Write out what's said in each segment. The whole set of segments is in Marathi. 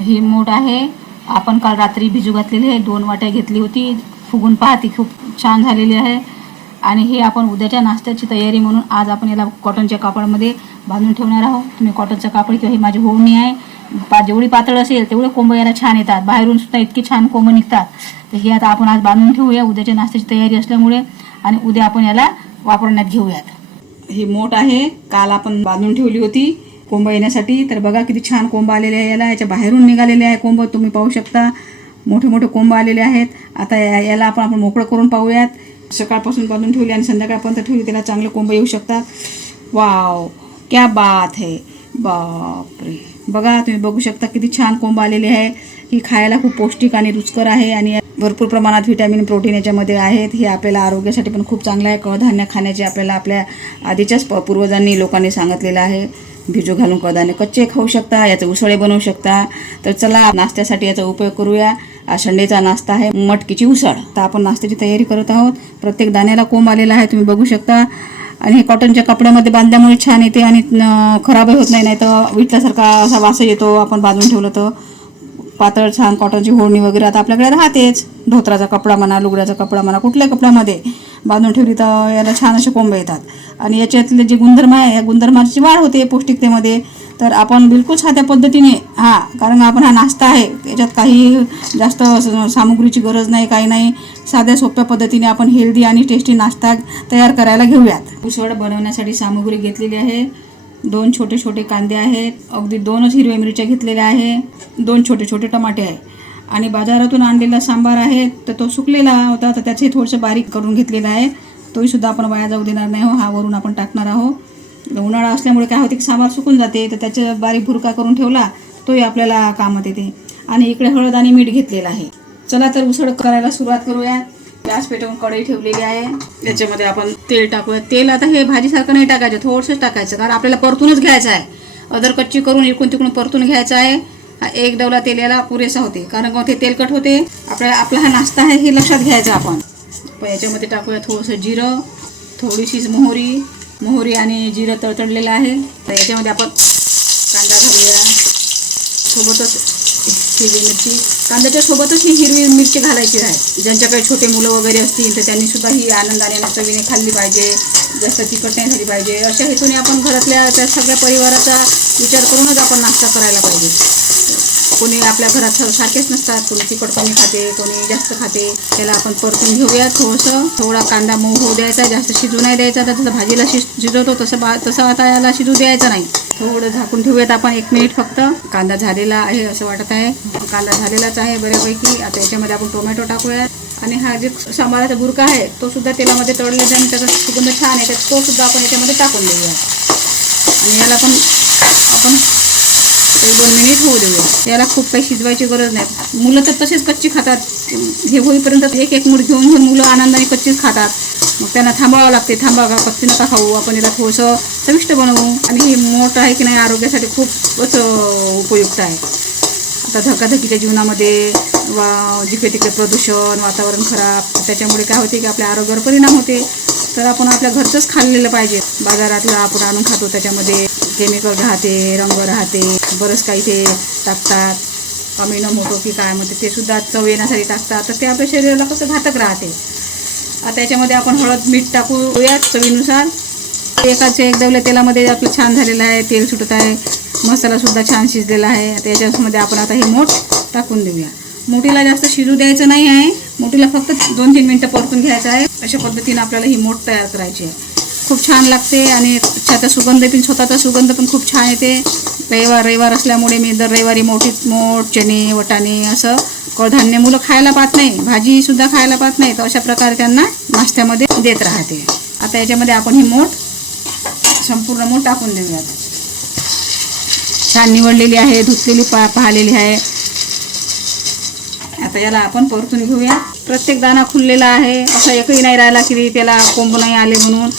ही मूठ आहे. आपण काल रात्री भिजू घातलेली आहे. 2 वाट्या घेतली होती. फुगून पहा, ती खूप छान झालेली आहे. आणि हे आपण उद्याच्या नाश्त्याची तयारी म्हणून आज आपण याला कॉटनच्या कापडामध्ये बांधून ठेवणार आहोत. तुम्ही कॉटनचं कापड किंवा ही माझी ओढणी आहे, जेवढी पातळ असेल तेवढे कोंब याला छान येतात. बाहेरून सुद्धा इतकी छान कोंब निघतात. तर हे आता आपण आज बांधून ठेवूया उद्याच्या नाश्त्याची तयारी असल्यामुळे, आणि उद्या आपण याला वापरण्यात घेऊयात. ही मूठ आहे, काल आपण बांधून ठेवली होती कोंब येण्यासाठी. तर बघा किती छान कोंब आलेले आहे याला. याच्या बाहेरून निघालेले आहे कोंब, तुम्ही पाहू शकता. मोठे मोठे कोंब आलेले आहेत. आता याला आपण मोकळं करून पाहूयात. सकाळपासून बांधून ठेवली आणि संध्याकाळपर्यंत ठेवली, त्याला चांगले कोंब येऊ शकतात. वाव, क्या बात है, बापरे. बघा, तुम्ही बघू शकता किती छान कोंब आलेले आहे. ही खायला खूप पौष्टिक आणि रुचकर आहे आणि भरपूर प्रमाणात व्हिटॅमिन प्रोटीन याच्यामध्ये आहेत. हे आपल्याला आरोग्यासाठी पण खूप चांगलं आहे. कडधान्य खाण्याचे आपल्या आधीच्याच पूर्वजांनी लोकांनी सांगितलेलं आहे. भिजू घालून कडधान्य कच्चे खाऊ शकता, याचे उसळे बनवू शकता. तर चला नाश्त्यासाठी याचा उपयोग करूया. संडेचा नाश्ता आहे मटकीची उसळ. तर आपण नाश्त्याची तयारी करत आहोत. प्रत्येक दाण्याला कोंब आलेला आहे, तुम्ही बघू शकता. आणि हे कॉटनच्या कपड्यामध्ये बांधल्यामुळे छान येते आणि खराबही होत नाही. तर विटल्यासारखा असा वास येतो आपण बांधून ठेवलं तर. पातळ छान कॉटनची ओढणी वगैरे आता आपल्याकडे राहतेच. धोत्राचा कपडा म्हणा, लुगड्याचा कपडा म्हणा, कुठल्याही कपड्यामध्ये बांधून ठेवली तर याला छान असे कोंब येतात. आणि याच्यातले जे गुणधर्म आहे, या गुणधर्माची वाढ होते पौष्टिकतेमध्ये. तर आपण बिलकुल साध्या पद्धतीने, कारण आपण हा नाश्ता आहे, याच्यात काही जास्त सामुग्रीची गरज नाही, काही नाही. साध्या सोप्या पद्धतीने आपण हेल्दी आणि टेस्टी नाश्ता तयार करायला घेऊयात. उसळ बनवण्यासाठी सामुग्री घेतलेली आहे. 2 छोटे छोटे कांदे आहेत, अगदी 2च हिरव्या मिरच्या घेतलेल्या आहे, 2 छोटे छोटे टमाटे आहे आणि बाजारातून आणलेला सांबार आहे. तर तो सुकलेला होता, तर त्याचे थोडंसं बारीक करून घेतलेला आहे. तोही सुद्धा आपण वाया जाऊ देणार नाही. हा वरून आपण टाकणार आहोत. उन्हाळा असल्यामुळे काय होते की सांबार सुकून जाते, तर त्याचा बारीक भुरका करून ठेवला तोही आपल्याला कामात येते. आणि इकडे हळद आणि मीठ घेतलेलं आहे. चला तर उसळ करायला सुरुवात करूया. गॅस पेटवून कढई ठेवलेली आहे. त्याच्यामध्ये आपण तेल टाकूया. तेल आता हे भाजीसारखं नाही टाकायचं, थोडंसंच टाकायचं, कारण आपल्याला परतूनच घ्यायचं आहे. अदर कच्ची करून इकडून तिकडून परतून घ्यायचं आहे. हा 1 डवला तेल याला पुरेसा होते, कारण का ते तेलकट होते. आपला हा नाश्ता आहे हे लक्षात घ्यायचं आपण. पण याच्यामध्ये टाकूया थोडंसं जिरं, थोडीशीच मोहरी आणि जिरं तळतळलेलं आहे. तर याच्यामध्ये आपण कांदा घालूया, सोबतच हिरवी मिरची. कांद्याच्या सोबतच ही हिरवी मिरची घालायची आहे. ज्यांच्याकडे छोटे मुलं वगैरे असतील तर त्यांनी सुद्धा ही आनंदाने चवीने खाल्ली पाहिजे, जास्त तिखट नाही झाली पाहिजे. अशा हेतूने आपण घरातल्या त्या सगळ्या परिवाराचा विचार करूनच आपण नाश्ता करायला पाहिजे. कोणी आपल्या घरात सारखेच नसतात, कोणी तिखट कमी खाते, कोणी जास्त खाते. त्याला आपण परतून घेऊया. थोडा कांदा मऊ होऊ द्यायचा, जास्त शिजू नाही द्यायचा. तर जसं भाजीला शिजवतो तसं आता याला शिजू द्यायचं नाही. थोडं झाकून ठेवूयात आपण 1 मिनिट फक्त. कांदा झालेला आहे असं वाटत आहे. कांदा झालेलाच आहे बऱ्यापैकी. आता याच्यामध्ये आपण टोमॅटो टाकूया आणि हा जे सांबाराचा बुरका आहे तो सुद्धा तेलामध्ये तळले जाईल. त्याचा सुगंध छान येते, तो सुद्धा आपण याच्यामध्ये टाकून देऊया. आणि याला पण आपण 1-2 मिनिट होऊ देऊया. याला खूप काही शिजवायची गरज नाही. मुलं तर तसेच कच्ची खातात. हे होईपर्यंत एक मूठ घेऊन मुलं आनंदाने कच्चीच खातात. मग त्यांना थांबावं लागते. थांबा का, कच्ची नका खाऊ, आपण याला थोडंसं चविष्ट बनवू. आणि ही मोठ आहे की नाही, आरोग्यासाठी खूपच उपयुक्त आहे. आता धकाधकीच्या जीवनामध्ये जिकडे तिकडे प्रदूषण, वातावरण खराब, त्याच्यामुळे काय होते की आपल्या आरोग्यावर परिणाम होते. तर आपण आपल्या घरचंच खाल्लेलं पाहिजे. बाजारातलं आपण आणून खातो, त्याच्यामध्ये केमिकल राहते, रंग राहते, बरंच काही ते टाकतात. अमिनो मोटो की काय म्हणते ते सुद्धा चव येण्यासाठी टाकतात. तर ते आपल्या शरीराला कसं घातक राहते. आता याच्यामध्ये आपण हळद मीठ टाकूयात चवीनुसार. एकाच्या 1 डवल्या तेलामध्ये आपलं छान झालेलं आहे, तेल सुटत आहे, मसालासुद्धा छान शिजलेला आहे. आता याच्यामध्ये आपण आता ही मोठ टाकून देऊया. मोठीला जास्त शिजू द्यायचं नाही आहे, मोठीला फक्त 2-3 मिनटं परतून घ्यायचं आहे. अशा पद्धतीने आपल्याला ही मोठ तयार करायची आहे. खूप छान लागते आणि त्याचा सुगंध पण, स्वतःचा सुगंध पण खूप छान येते. रविवार असल्यामुळे मी दर रविवारी मोठ चणे, वटाणे असं कडधान्य मुलं खायला पाहत नाही, भाजीसुद्धा खायला पाहत नाही, तर अशा प्रकारे त्यांना नाश्त्यामध्ये देत राहते. आता याच्यामध्ये आपण ही मोठ, संपूर्ण मोठ टाकून देऊयात. छान निवडलेली आहे, धुतलेली पाहिलेली आहे. आता याला आपण परतून घेऊया. प्रत्येक दाणा खुललेला आहे, असा एकही नाही राहिला की त्याला कोंब नाही आले म्हणून.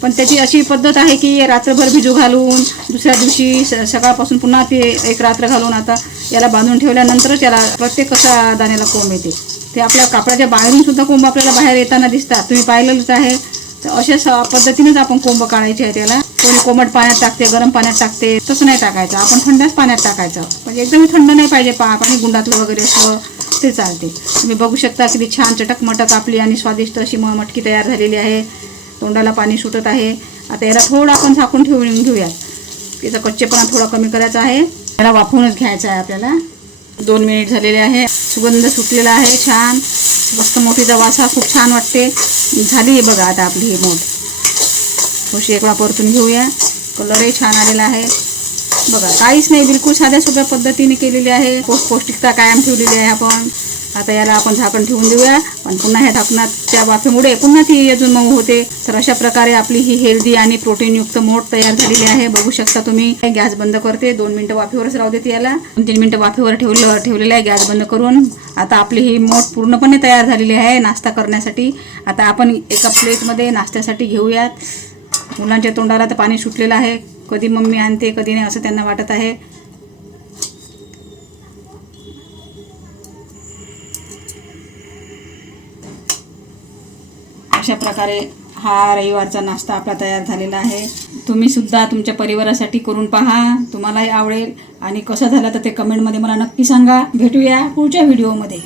पण त्याची अशी पद्धत आहे की रात्रभर भिजू घालून दुसऱ्या दिवशी सकाळपासून पुन्हा ते 1 रात्र घालून आता याला बांधून ठेवल्यानंतरच याला प्रत्येक कसा दाण्याला कोंब येते. ते आपल्या कापडाच्या बाहेरून सुद्धा कोंब आपल्याला बाहेर येताना दिसतात, तुम्ही पाहिलेलंच आहे. तर अशा पद्धतीनेच आपण कोंब काढायचे आहे त्याला. कोणी कोमट पाण्यात टाकते, गरम पाण्यात टाकते, तसं नाही टाकायचं. आपण थंडच पाण्यात टाकायचं. म्हणजे एकदम थंड नाही पाहिजे, पाणी गुंडातलं वगैरे असं ते चालते. तुम्ही बघू शकता किती छान चटक मटक आपली आणि स्वादिष्ट अशी मटकी तयार झालेली आहे. तोंडाला पाणी सुटत आहे. आता याला थोडं आपण झाकून ठेवून घेऊयात. त्याचा कच्चेपणा थोडा कमी करायचा आहे. याला वाफवूनच घ्यायचं आहे आपल्याला. 2 मिनिट झालेले आहे. सुगंध सुटलेला आहे छान. मस्त मोठीचा वासा खूप छान वाटते. झाली आहे बघा आता आपली ही मोठ. थोडीशी एक वेळा परतून घेऊया. कलरही छान आलेला आहे बघा. काहीच नाही, बिलकुल साध्या सोप्या पद्धतीने केलेली आहे. पौष्टिकता कायम ठेवलेली आहे आपण. आता याला आपण झाकण ठेवून देऊया. पण पुन्हा ह्या झाकणाच्या वाफेमुळे पुन्हा ती अजून मऊ होते. तर अशा प्रकारे आपली ही हेल्दी आणि प्रोटीनयुक्त मोठ तयार झालेली आहे. बघू शकता तुम्ही. गॅस बंद करते. 2 मिनिटं वाफेवरच राहू देते याला. 2-3 मिनिटं वाफेवर ठेवलेलं आहे गॅस बंद करून. आता आपली ही मोठ पूर्णपणे तयार झालेली आहे नाश्ता करण्यासाठी. आता आपण एका प्लेटमध्ये नाश्त्यासाठी घेऊयात. मुलांच्या तोंडाला तर पाणी सुटलेलं आहे. कधी मम्मी आणते कधी नाही असं त्यांना वाटत आहे. अशा प्रकारे हा रविवारचा नाश्ता आपला तयार झालेला आहे. तुम्ही सुद्धा तुमच्या परिवारासाठी करून पहा. तुम्हालाही आवडेल. आणि कसं झालं तर ते कमेंटमध्ये मला नक्की सांगा. भेटूया पुढच्या व्हिडिओमध्ये.